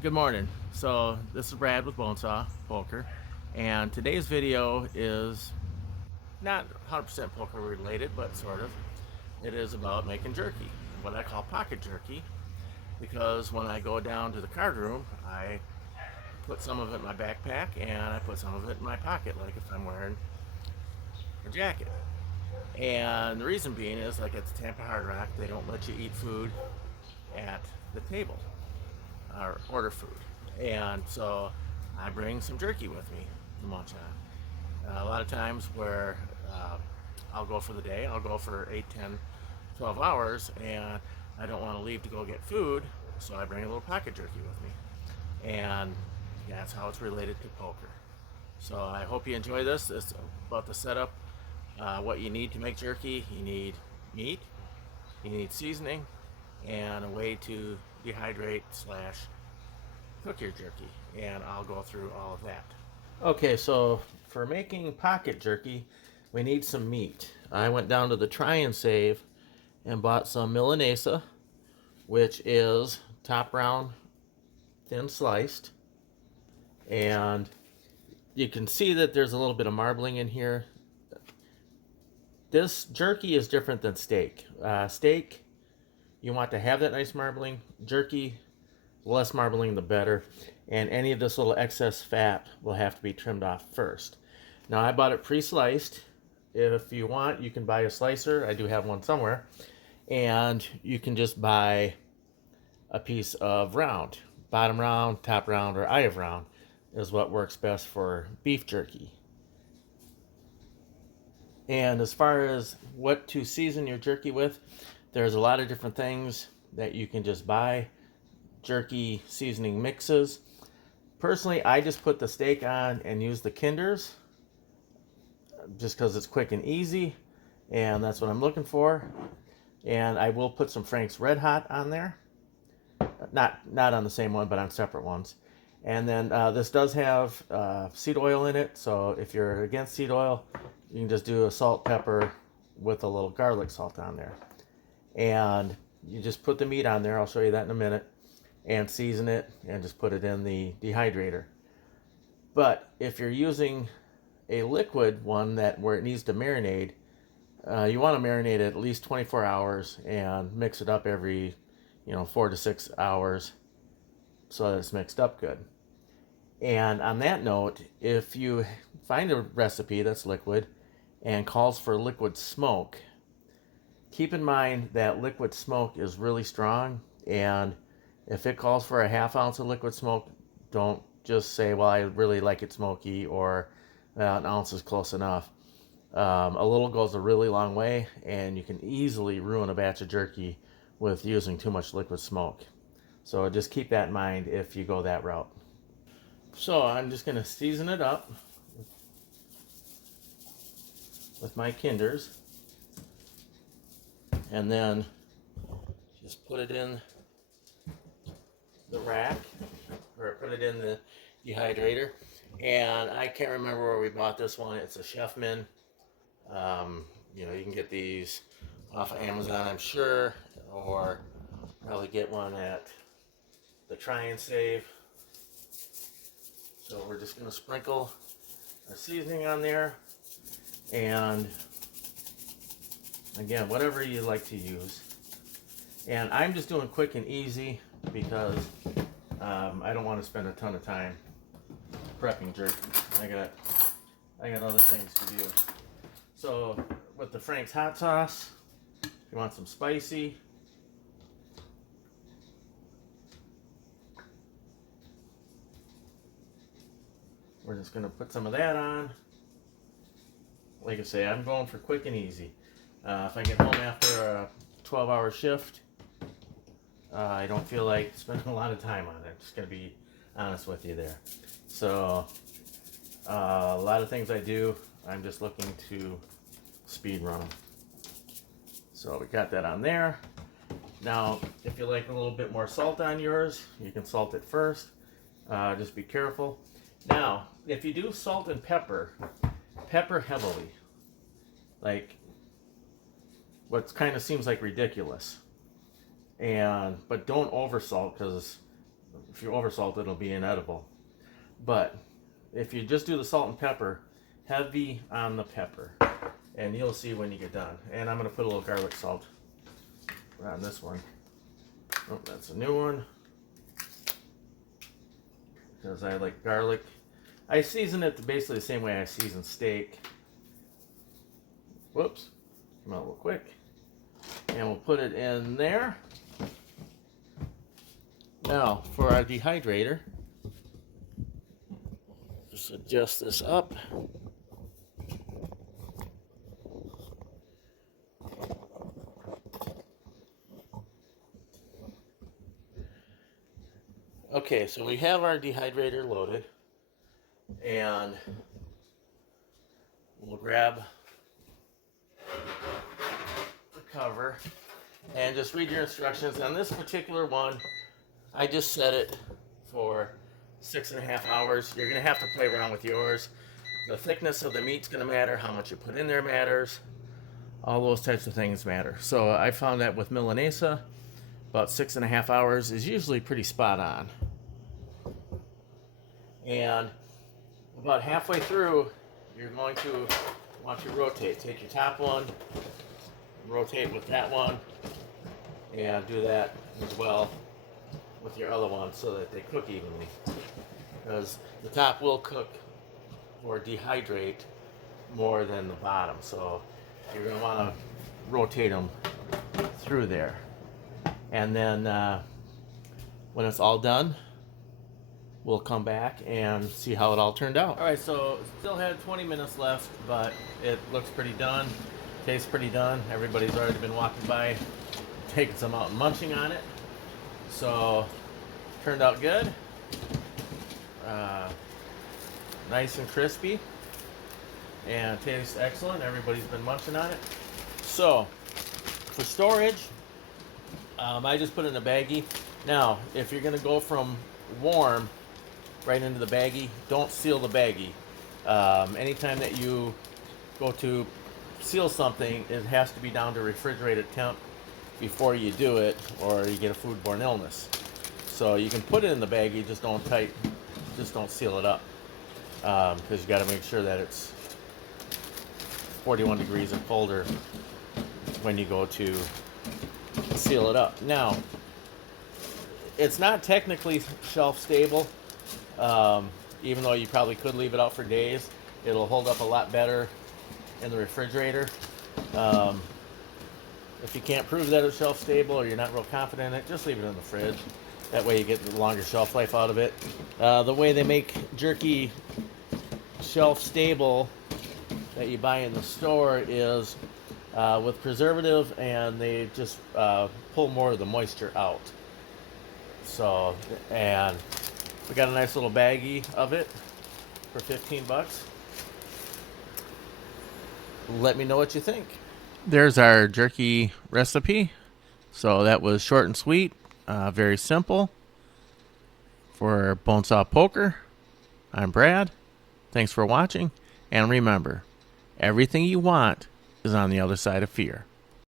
Good morning. So this is Brad with Bonesaw Poker, and today's video is not 100% poker related, but sort of. It is about making jerky, what I call pocket jerky, because when I go down to the card room, I put some of it in my backpack and I put some of it in my pocket, like if I'm wearing a jacket. And the reason being is, like at the Tampa Hard Rock, they don't let you eat food at the table or order food. And so I bring some jerky with me to munch on. A lot of times where I'll go for the day, I'll go for 8, 10, 12 hours, and I don't want to leave to go get food, so I bring a little pocket jerky with me. And that's how it's related to poker. So I hope you enjoy this. It's about the setup, what you need to make jerky. You need meat, you need seasoning, and a way to dehydrate slash cook your jerky, and I'll go through all of that. Okay, so for making pocket jerky, we need some meat. I went down to the Try and Save and bought some Milanesa, which is top round, thin sliced, and you can see that there's a little bit of marbling in here. This jerky is different than steak. Steak, you want to have that nice marbling. Jerky, the less marbling the better, and any of this little excess fat will have to be trimmed off first. Now I bought it pre-sliced. If you want, you can buy a slicer. I do have one somewhere, and you can just buy a piece of round. Bottom round, top round, or eye of round is what works best for beef jerky. And as far as what to season your jerky with, there's a lot of different things that you can just buy. Jerky seasoning mixes. Personally, I just put the steak on and use the Kinders just because it's quick and easy, and that's what I'm looking for. And I will put some Frank's Red Hot on there, not on the same one, but on separate ones. And then this does have seed oil in it, so if you're against seed oil, you can just do a salt, pepper with a little garlic salt on there. And you just put the meat on there. I'll show you that in a minute. And season it and just put it in the dehydrator. But if you're using a liquid one where it needs to marinate, you want to marinate it at least 24 hours and mix it up every 4 to 6 hours so that it's mixed up good. And on that note, if you find a recipe that's liquid and calls for liquid smoke, keep in mind that liquid smoke is really strong, and if it calls for a half ounce of liquid smoke, don't just say, well, I really like it smoky, or an ounce is close enough. A little goes a really long way, and you can easily ruin a batch of jerky with using too much liquid smoke. So just keep that in mind if you go that route. So I'm just going to season it up with my Kinders, and then just put it in the rack, or put it in the dehydrator. And I can't remember where we bought this one. It's a Chefman. You can get these off of Amazon, I'm sure, or probably get one at the Try and Save. So we're just going to sprinkle our seasoning on there, and again, whatever you like to use. And I'm just doing quick and easy because I don't want to spend a ton of time prepping jerky. I got other things to do. So with the Frank's hot sauce, if you want some spicy, we're just going to put some of that on. Like I say, I'm going for quick and easy. If I get home after a 12-hour shift, I don't feel like spending a lot of time on it. I'm just going to be honest with you there. So a lot of things I do, I'm just looking to speed run them. So we got that on there. Now, if you like a little bit more salt on yours, you can salt it first. Just be careful. Now, if you do salt and pepper heavily, like what kind of seems like ridiculous. But don't over salt, because If you oversalt it, it'll be inedible. But if you just do the salt and pepper, heavy on the pepper, and you'll see when you get done. And I'm going to put a little garlic salt on this one. Oh, that's a new one, because I like garlic. I season it basically the same way I season steak. Whoops, came out real quick. And we'll put it in there. Now for our dehydrator, just adjust this up. Okay, so we have our dehydrator loaded, and we'll grab the cover and just read your instructions. On this particular one, I just set it for 6.5 hours. You're going to have to play around with yours. The thickness of the meat's going to matter, how much you put in there matters, all those types of things matter. So I found that with Milanesa, about 6.5 hours is usually pretty spot on. And about halfway through, you're going to want to rotate. Take your top one, rotate with that one, and do that as well with your other one so that they cook evenly. Because the top will cook or dehydrate more than the bottom. So you're going to want to rotate them through there. And then when it's all done, we'll come back and see how it all turned out. All right, so still had 20 minutes left, but it looks pretty done. Tastes pretty done. Everybody's already been walking by, taking some out and munching on it. So turned out good. Nice and crispy, and tastes excellent. Everybody's been munching on it. So for storage, I just put it in a baggie. Now, if you're gonna go from warm right into the baggie, don't seal the baggie. Anytime that you go to seal something, it has to be down to refrigerated temp before you do it, or you get a foodborne illness. So you can put it in the baggie, just don't seal it up, because you got to make sure that it's 41 degrees and colder when you go to seal it up. Now, it's not technically shelf stable, even though you probably could leave it out for days. It'll hold up a lot better in the refrigerator. If you can't prove that it's shelf stable, or you're not real confident in it, just leave it in the fridge. That way you get the longer shelf life out of it. The way they make jerky shelf stable that you buy in the store is with preservative, and they just pull more of the moisture out. So, and we got a nice little baggie of it for 15 bucks. Let me know what you think. There's our jerky recipe. So that was short and sweet, very simple. For Bonesaw Poker, I'm Brad. Thanks for watching, and remember, everything you want is on the other side of fear.